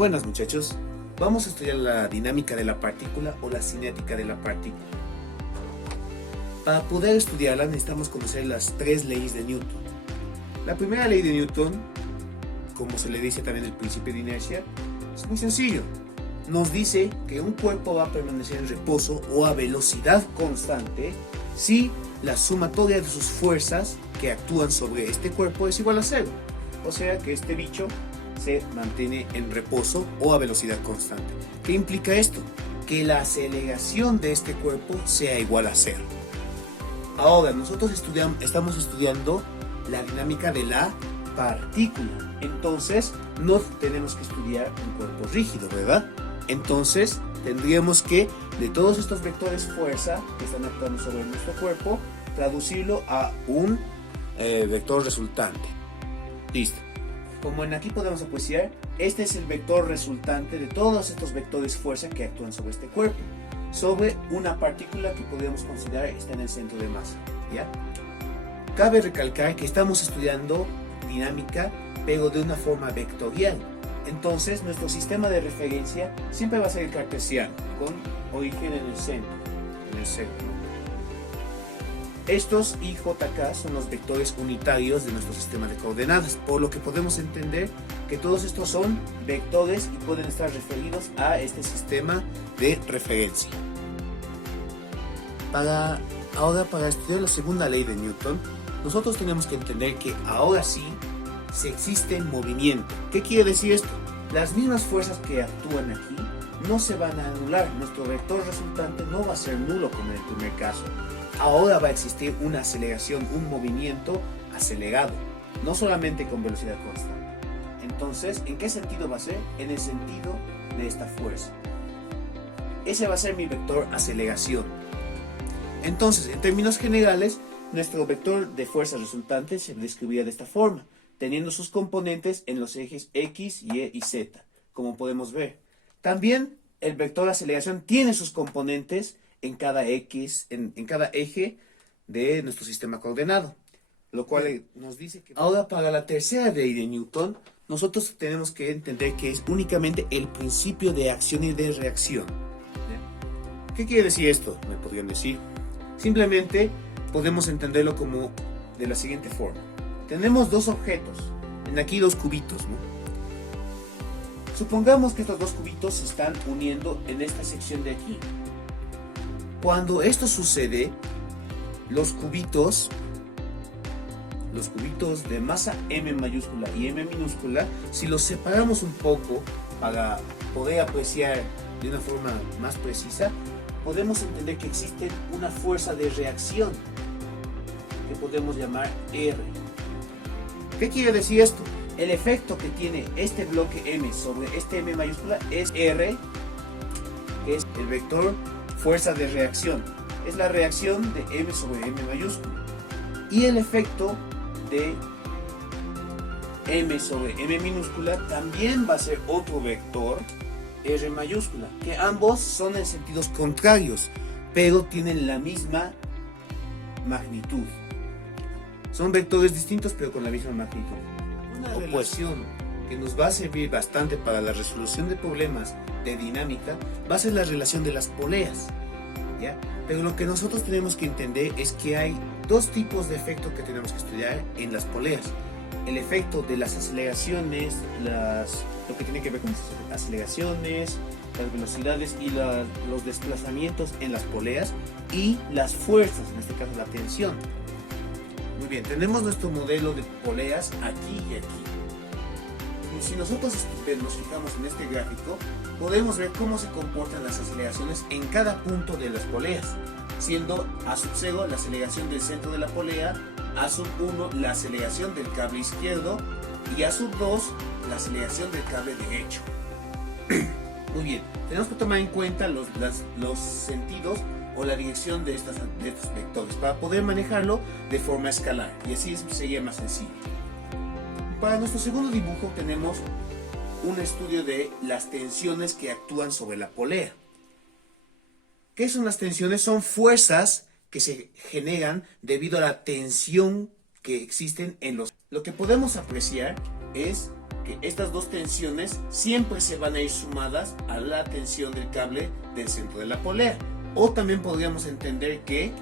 Buenas muchachos, vamos a estudiar la dinámica de la partícula o la cinética de la partícula. Para poder estudiarla necesitamos conocer las tres leyes de Newton. La primera ley de Newton, como se le dice también el principio de inercia, es muy sencillo. Nos dice que un cuerpo va a permanecer en reposo o a velocidad constante si la sumatoria de sus fuerzas que actúan sobre este cuerpo es igual a cero. O sea que este bicho se mantiene en reposo o a velocidad constante. ¿Qué implica esto? Que la aceleración de este cuerpo sea igual a cero. Ahora, nosotros estamos estudiando la dinámica de la partícula. Entonces, no tenemos que estudiar un cuerpo rígido, ¿verdad? Entonces, tendríamos que, de todos estos vectores fuerza que están actuando sobre nuestro cuerpo, traducirlo a un vector resultante. Listo. Como en aquí podemos apreciar, este es el vector resultante de todos estos vectores fuerza que actúan sobre este cuerpo, sobre una partícula que podríamos considerar está en el centro de masa, ¿ya? Cabe recalcar que estamos estudiando dinámica, pero de una forma vectorial. Entonces, nuestro sistema de referencia siempre va a ser el cartesiano, con origen en el centro, Estos y JK son los vectores unitarios de nuestro sistema de coordenadas, por lo que podemos entender que todos estos son vectores y pueden estar referidos a este sistema de referencia. Ahora, para estudiar la segunda ley de Newton, nosotros tenemos que entender que ahora sí se existe movimiento. ¿Qué quiere decir esto? Las mismas fuerzas que actúan aquí no se van a anular. Nuestro vector resultante no va a ser nulo como en el primer caso. Ahora va a existir una aceleración, un movimiento acelerado, no solamente con velocidad constante. Entonces, ¿en qué sentido va a ser? En el sentido de esta fuerza. Ese va a ser mi vector aceleración. Entonces, en términos generales, nuestro vector de fuerza resultante se describiría de esta forma, teniendo sus componentes en los ejes X, Y y Z, como podemos ver. También el vector aceleración tiene sus componentes en cada cada eje de nuestro sistema coordenado, lo cual nos dice que ahora para la tercera ley de Newton, nosotros tenemos que entender que es únicamente el principio de acción y de reacción. ¿Qué quiere decir esto? Me podrían decir. Simplemente podemos entenderlo como de la siguiente forma. Tenemos dos objetos, en aquí dos cubitos, ¿no? Supongamos que estos dos cubitos se están uniendo en esta sección de aquí. Cuando esto sucede, los cubitos de masa M mayúscula y M minúscula, si los separamos un poco para poder apreciar de una forma más precisa, podemos entender que existe una fuerza de reacción que podemos llamar R. ¿Qué quiere decir esto? El efecto que tiene este bloque M sobre este M mayúscula es R, que es el vector fuerza de reacción. Es la reacción de M sobre M mayúscula. Y el efecto de M sobre M minúscula también va a ser otro vector, R mayúscula, que ambos son en sentidos contrarios, pero tienen la misma magnitud. Son vectores distintos, pero con la misma magnitud. Una relación que nos va a servir bastante para la resolución de problemas de dinámica va a ser la relación de las poleas, ¿ya? Pero lo que nosotros tenemos que entender es que hay dos tipos de efectos que tenemos que estudiar en las poleas. El efecto de las aceleraciones, lo que tiene que ver con las aceleraciones, las velocidades y los desplazamientos en las poleas, y las fuerzas, en este caso la tensión. Muy bien, tenemos nuestro modelo de poleas aquí y aquí. Si nosotros nos fijamos en este gráfico, podemos ver cómo se comportan las aceleraciones en cada punto de las poleas, siendo A sub 0 la aceleración del centro de la polea, A sub 1 la aceleración del cable izquierdo y A sub 2 la aceleración del cable derecho. Muy bien, tenemos que tomar en cuenta los sentidos o la dirección de estos vectores para poder manejarlo de forma escalar, y así sería más sencillo. Para nuestro segundo dibujo tenemos un estudio de las tensiones que actúan sobre la polea. ¿Qué son las tensiones? Son fuerzas que se generan debido a la tensión que existen en los... Lo que podemos apreciar es que estas dos tensiones siempre se van a ir sumadas a la tensión del cable del centro de la polea. O también podríamos entender que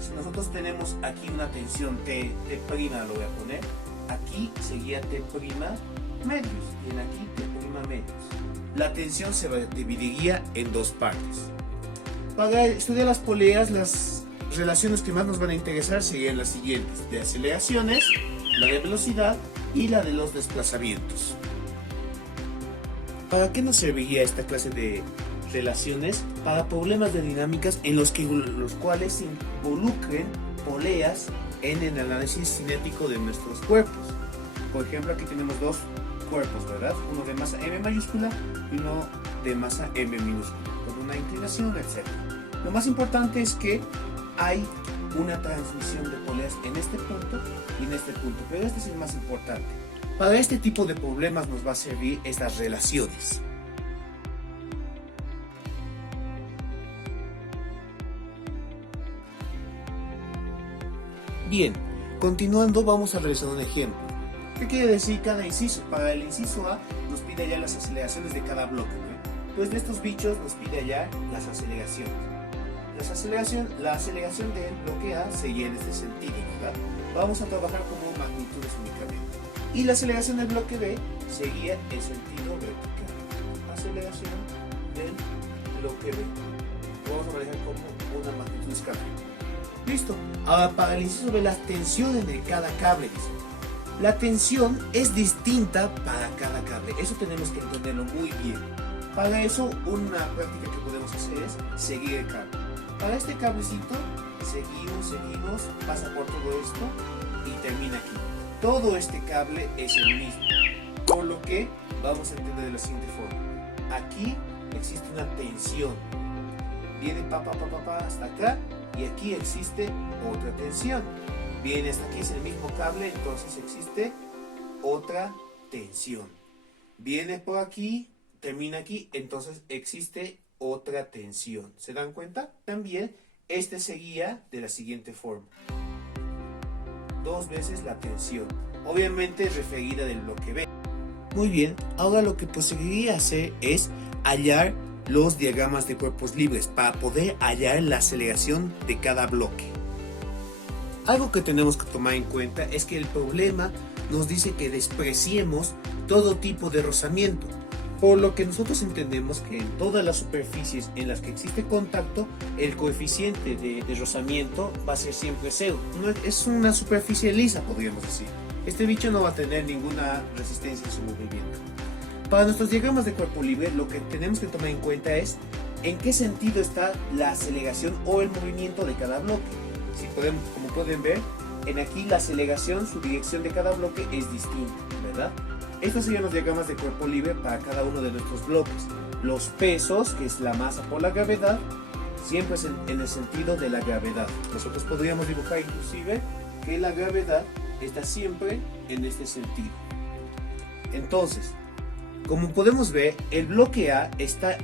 si nosotros tenemos aquí una tensión T', lo voy a poner, aquí sería T' medios y en aquí T' medios. La tensión se dividiría en dos partes. Para estudiar las poleas, las relaciones que más nos van a interesar serían las siguientes: de aceleraciones, la de velocidad y la de los desplazamientos. ¿Para qué nos serviría esta clase de relaciones? Para problemas de dinámicas en los cuales se involucren poleas en el análisis cinético de nuestros cuerpos. Por ejemplo, aquí tenemos dos cuerpos, ¿verdad? Uno de masa M mayúscula y uno de masa M minúscula, con una inclinación, etc. Lo más importante es que hay una transmisión de poleas en este punto y en este punto, pero este es el más importante. Para este tipo de problemas nos va a servir estas relaciones. Bien, continuando vamos a realizar un ejemplo. ¿Qué quiere decir cada inciso? Para el inciso A nos pide allá las aceleraciones de cada bloque, ¿no? Entonces de estos bichos nos pide allá las aceleraciones. La aceleración del bloque A seguía en este sentido, ¿verdad? Vamos a trabajar como magnitudes únicamente. Y la aceleración del bloque B seguía en sentido vertical. Aceleración del bloque B. Vamos a manejar como una magnitud escalar. Listo. Ahora para el inciso B, las tensiones de cada cable. La tensión es distinta para cada cable. Eso tenemos que entenderlo muy bien. Para eso, una práctica que podemos hacer es seguir el cable. Para este cablecito, seguimos, pasa por todo esto y termina aquí. Todo este cable es el mismo. Por lo que vamos a entender de la siguiente forma. Aquí existe una tensión. Viene hasta acá y aquí existe otra tensión. Viene hasta aquí, es el mismo cable, entonces existe otra tensión. Viene por aquí, termina aquí, entonces existe otra tensión. ¿Se dan cuenta? También este seguía de la siguiente forma. Dos veces la tensión, obviamente referida del bloque B. Muy bien, ahora lo que proseguiría a hacer es hallar los diagramas de cuerpos libres para poder hallar la aceleración de cada bloque. Algo que tenemos que tomar en cuenta es que el problema nos dice que despreciemos todo tipo de rozamiento, por lo que nosotros entendemos que en todas las superficies en las que existe contacto, el coeficiente de rozamiento va a ser siempre cero. Es una superficie lisa, podríamos decir. Este bicho no va a tener ninguna resistencia en su movimiento. Para nuestros diagramas de cuerpo libre, lo que tenemos que tomar en cuenta es en qué sentido está la aceleración o el movimiento de cada bloque. Como pueden ver, en aquí la aceleración, su dirección de cada bloque es distinta, ¿verdad? Estos serían los diagramas de cuerpo libre para cada uno de nuestros bloques. Los pesos, que es la masa por la gravedad, siempre es en el sentido de la gravedad. Nosotros podríamos dibujar inclusive que la gravedad está siempre en este sentido. Entonces, como podemos ver, el bloque A está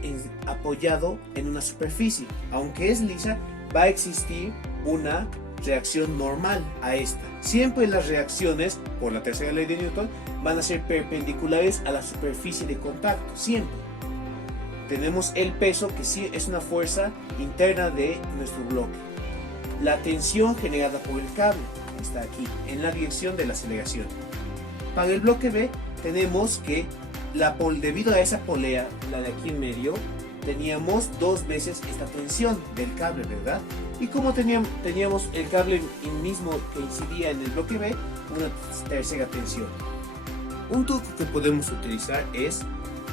apoyado en una superficie. Aunque es lisa, va a existir una reacción normal a esta. Siempre las reacciones, por la tercera ley de Newton, van a ser perpendiculares a la superficie de contacto, siempre. Tenemos el peso, que sí es una fuerza interna de nuestro bloque. La tensión generada por el cable está aquí, en la dirección de la aceleración. Para el bloque B, tenemos que debido a esa polea, la de aquí en medio, teníamos dos veces esta tensión del cable, ¿verdad? Y como teníamos el cable mismo que incidía en el bloque B, una tercera tensión. Un truco que podemos utilizar es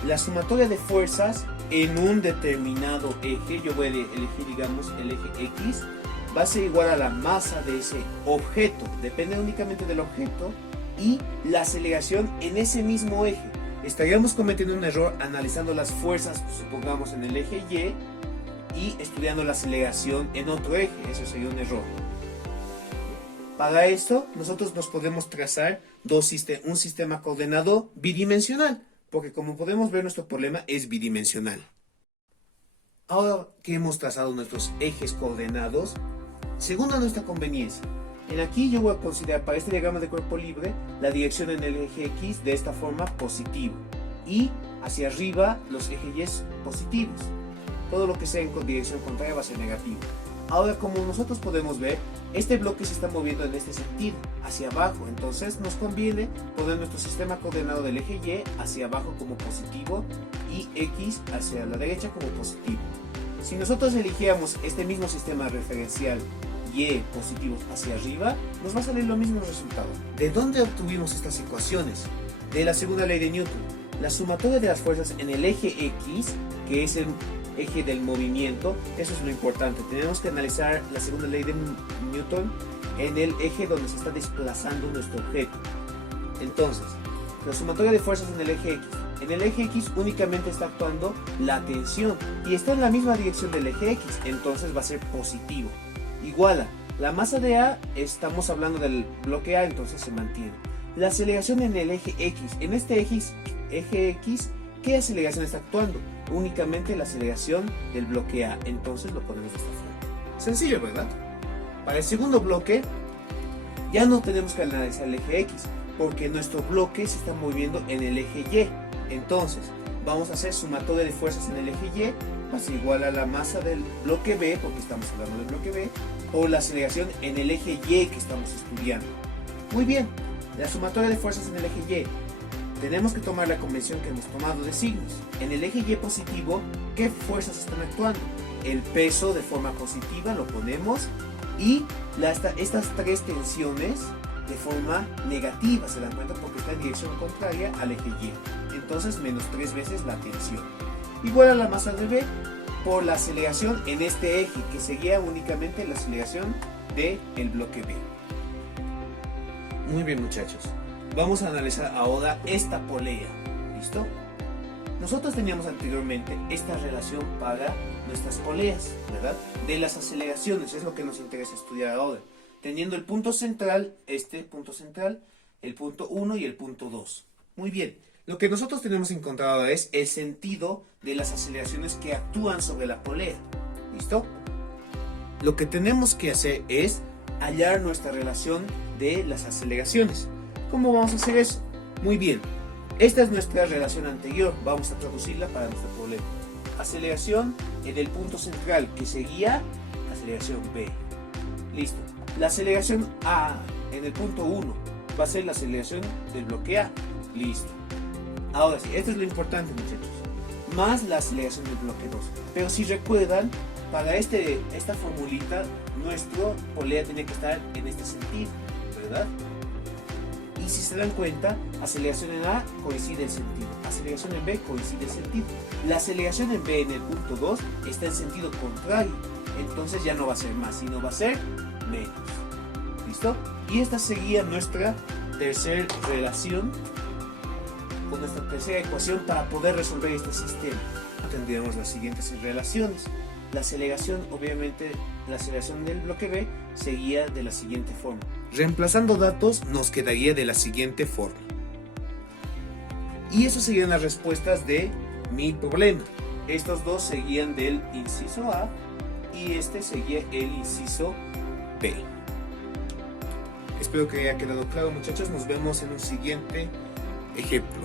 la sumatoria de fuerzas en un determinado eje. Yo voy a elegir, digamos, el eje X. Va a ser igual a la masa de ese objeto. Depende únicamente del objeto y la aceleración en ese mismo eje. Estaríamos cometiendo un error analizando las fuerzas, supongamos, en el eje y estudiando la aceleración en otro eje. Eso sería un error. Para esto, nosotros nos podemos trazar un sistema coordenado bidimensional, porque como podemos ver, nuestro problema es bidimensional. Ahora que hemos trazado nuestros ejes coordenados, según a nuestra conveniencia, En aquí yo voy a considerar para este diagrama de cuerpo libre la dirección en el eje X de esta forma positivo y hacia arriba los ejes Y positivos. Todo lo que sea en dirección contraria va a ser negativo. Ahora, como nosotros podemos ver, este bloque se está moviendo en este sentido, hacia abajo, entonces nos conviene poner nuestro sistema coordenado del eje Y hacia abajo como positivo y X hacia la derecha como positivo. Si nosotros eligiéramos este mismo sistema referencial Y positivos hacia arriba, nos va a salir lo mismo resultado. ¿De dónde obtuvimos estas ecuaciones? De la segunda ley de Newton. La sumatoria de las fuerzas en el eje X, que es el eje del movimiento, eso es lo importante. Tenemos que analizar la segunda ley de Newton en el eje donde se está desplazando nuestro objeto. Entonces, la sumatoria de fuerzas en el eje X. En el eje X únicamente está actuando la tensión y está en la misma dirección del eje X, entonces va a ser positivo. Iguala, la masa de A, estamos hablando del bloque A, entonces se mantiene. La aceleración en el eje X. En este eje X, ¿qué aceleración está actuando? Únicamente la aceleración del bloque A, entonces lo ponemos de esta forma. Sencillo, ¿verdad? Para el segundo bloque ya no tenemos que analizar el eje X, porque nuestro bloque se está moviendo en el eje Y. Entonces vamos a hacer sumatoria de fuerzas en el eje Y, va a ser igual a la masa del bloque B, porque estamos hablando del bloque B, o la aceleración en el eje Y que estamos estudiando. Muy bien, la sumatoria de fuerzas en el eje Y. Tenemos que tomar la convención que hemos tomado de signos. En el eje Y positivo, ¿qué fuerzas están actuando? El peso de forma positiva lo ponemos y estas tres tensiones de forma negativa, se dan cuenta, porque está en dirección contraria al eje Y. Entonces menos 3 veces la tensión. Igual a la masa de B por la aceleración en este eje, que seguía únicamente la aceleración del bloque B. Muy bien, muchachos. Vamos a analizar ahora esta polea. ¿Listo? Nosotros teníamos anteriormente esta relación para nuestras poleas, ¿verdad? De las aceleraciones, es lo que nos interesa estudiar ahora. Teniendo el punto central, este punto central, el punto 1 y el punto 2. Muy bien. Lo que nosotros tenemos encontrado ahora es el sentido de las aceleraciones que actúan sobre la polea. ¿Listo? Lo que tenemos que hacer es hallar nuestra relación de las aceleraciones. ¿Cómo vamos a hacer eso? Muy bien. Esta es nuestra relación anterior. Vamos a traducirla para nuestro problema. Aceleración en el punto central que seguía aceleración B. Listo. La aceleración A en el punto 1 va a ser la aceleración del bloque A. Listo. Ahora sí, esto es lo importante, muchachos. Más la aceleración del bloque 2. Pero si recuerdan, para esta formulita, nuestro polea tiene que estar en este sentido, ¿verdad? Y si se dan cuenta, aceleración en A coincide el sentido, aceleración en B coincide el sentido. La aceleración en B en el punto 2 está en sentido contrario, entonces ya no va a ser más, sino va a ser menos. ¿Listo? Y esta sería nuestra tercera relación, con nuestra tercera ecuación para poder resolver este sistema. Tendríamos las siguientes relaciones. La aceleración, obviamente, la aceleración del bloque B seguía de la siguiente forma. Reemplazando datos nos quedaría de la siguiente forma. Y eso serían las respuestas de mi problema. Estos dos seguían del inciso A y este seguía el inciso B. Espero que haya quedado claro, muchachos. Nos vemos en un siguiente ejemplo.